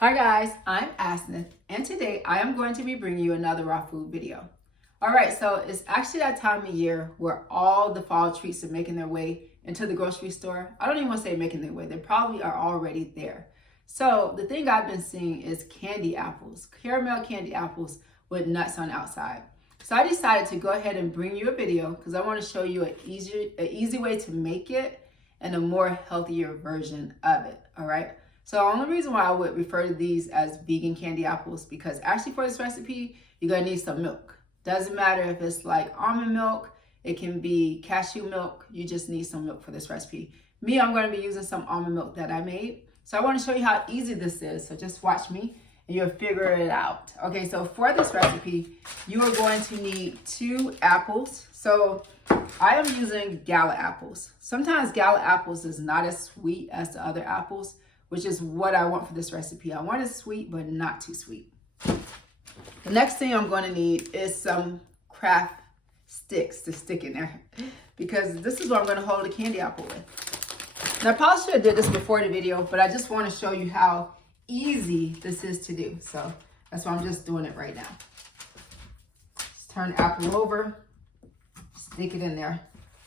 Hi guys, I'm Asnith, and today I am going to be bringing you another raw food video. Alright, so it's actually that time of year where all the fall treats are making their way into the grocery store. I don't even want to say making their way, they probably are already there. So the thing I've been seeing is candy apples, caramel candy apples with nuts on the outside. So I decided to go ahead and bring you a video because I want to show you an easy way to make it and a more healthier version of it, alright? So the only reason why I would refer to these as vegan candy apples, because actually for this recipe, you're gonna need some milk. Doesn't matter if it's like almond milk, it can be cashew milk, you just need some milk for this recipe. Me, I'm gonna be using some almond milk that I made. So I wanna show you how easy this is, so just watch me and you'll figure it out. Okay, so for this recipe, you are going to need 2 apples. So I am using gala apples. Sometimes gala apples is not as sweet as the other apples, which is what I want for this recipe. I want it sweet, but not too sweet. The next thing I'm gonna need is some craft sticks to stick in there because this is what I'm gonna hold the candy apple with. Now I probably should have did this before the video, but I just wanna show you how easy this is to do. So that's why I'm just doing it right now. Just turn the apple over, stick it in there.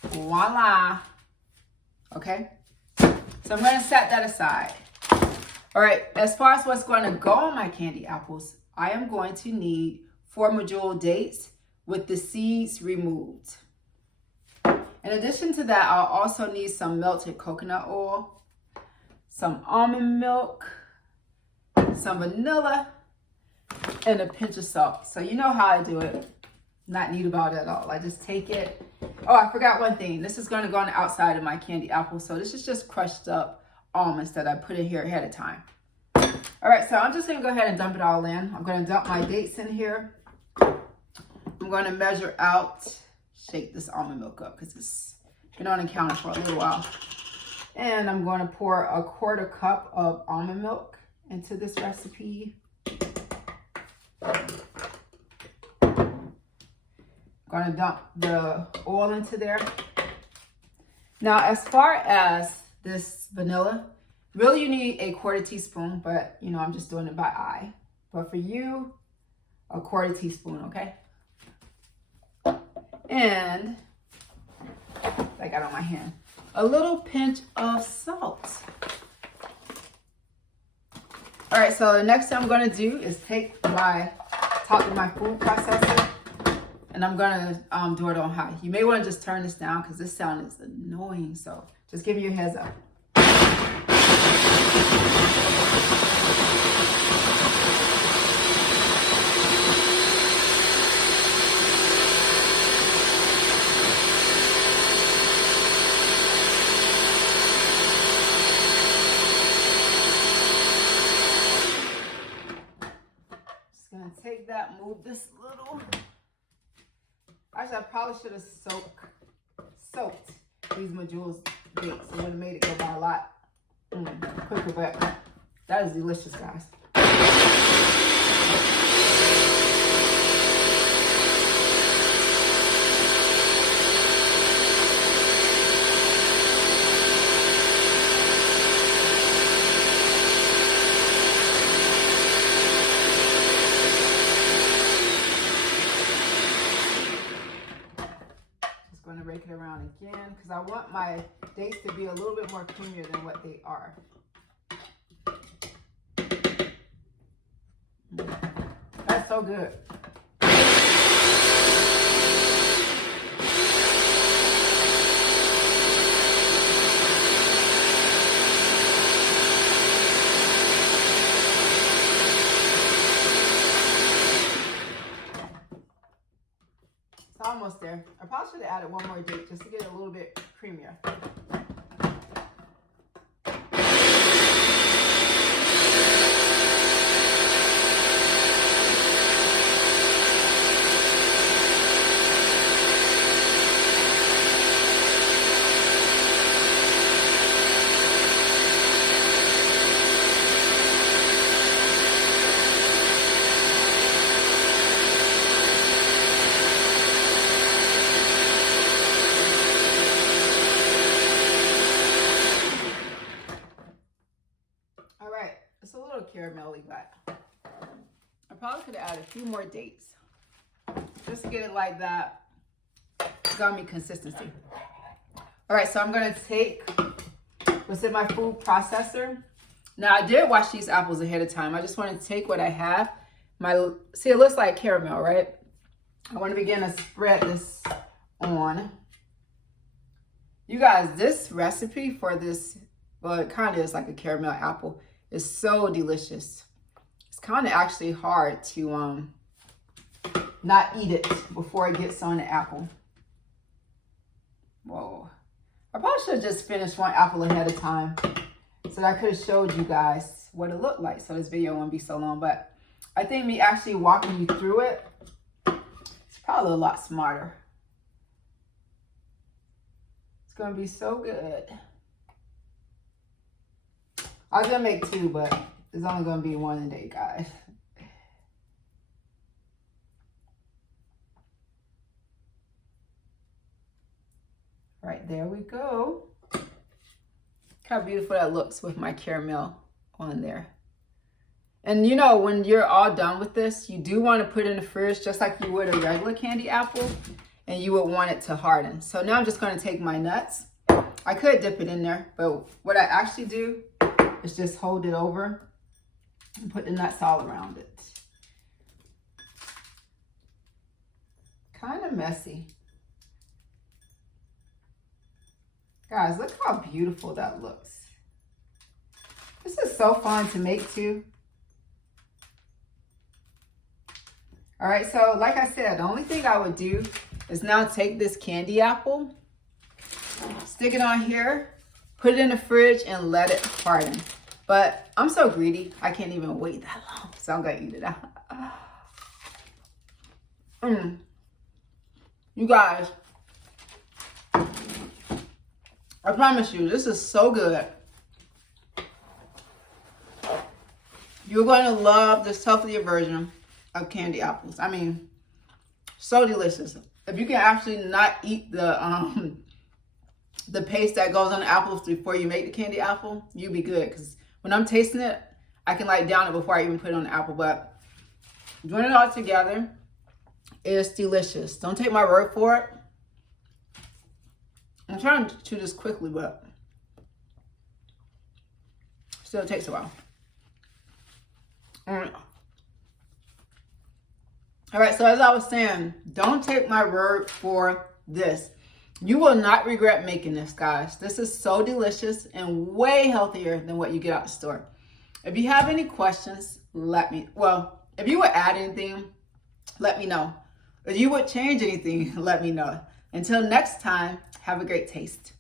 Voila, okay? So I'm gonna set that aside. All right, as far as what's going to go on my candy apples, I am going to need 4 medjool dates with the seeds removed. In addition to that, I'll also need some melted coconut oil, some almond milk, some vanilla, and a pinch of salt. So you know how I do it. Not neat about it at all. I just take it. Oh, I forgot one thing. This is going to go on the outside of my candy apple. So this is just crushed up almonds that I put in here ahead of time. All right, so I'm just gonna go ahead and dump it all in. I'm gonna dump my dates in here. I'm gonna measure out, shake this almond milk up because it's been on the counter for a little while. And I'm gonna pour a 1/4 cup of almond milk into this recipe. Gonna dump the oil into there. Now, as far as this vanilla, really you need a 1/4 teaspoon, but you know, I'm just doing it by eye. But for you, a 1/4 teaspoon, okay? And, I got on my hand, a little pinch of salt. All right, so the next thing I'm gonna do is take my top of my food processor and I'm gonna do it on high. You may wanna just turn this down because this sound is annoying, so just give you a heads up. Just gonna take that, move this little. Actually, I probably should have soaked these medjool dates. It would have made it go by a lot quicker, but that is delicious, guys. Going to rake it around again because I want my dates to be a little bit more creamier than what they are. That's so good. Almost there. I probably should have added one more date just to get it a little bit creamier. a little caramelly, but I probably could have added a few more dates just to get it like that gummy consistency. All right, so I'm gonna take what's in my food processor. Now I did wash these apples ahead of time. I just want to take what I have. See, it looks like caramel, right? I want to begin to spread this on. You guys, this recipe for this, well, it kind of is like a caramel apple. It's so delicious. It's kind of actually hard to not eat it before it gets on the apple. Whoa. I probably should have just finished one apple ahead of time so that I could have showed you guys what it looked like, so this video won't be so long. But I think me actually walking you through it, it's probably a lot smarter. It's gonna be so good. I was gonna make two, but it's only gonna be one a day, guys. Right, there we go. Look how beautiful that looks with my caramel on there. And you know, when you're all done with this, you do want to put it in the fridge just like you would a regular candy apple, and you would want it to harden. So now I'm just going to take my nuts. I could dip it in there, but what I actually do is just hold it over and put the nuts all around it. Kind of messy. Guys, look how beautiful that looks. This is so fun to make too. All right, so like I said, the only thing I would do is now take this candy apple, stick it on here, put it in the fridge, and let it harden. But I'm so greedy, I can't even wait that long, so I'm gonna eat it out. You guys, I promise you, this is so good. You're going to love this healthier version of candy apples. I mean, so delicious. If you can actually not eat the paste that goes on the apples before you make the candy apple, you'll be good. Because when I'm tasting it, I can like down it before I even put it on the apple. But doing it all together is delicious. Don't take my word for it. I'm trying to chew this quickly, but still takes a while. All right, so as I was saying, don't take my word for this. You will not regret making this, guys. This is so delicious and way healthier than what you get out the store. If you have any questions, if you would add anything, let me know. If you would change anything, let me know. Until next time, have a great taste.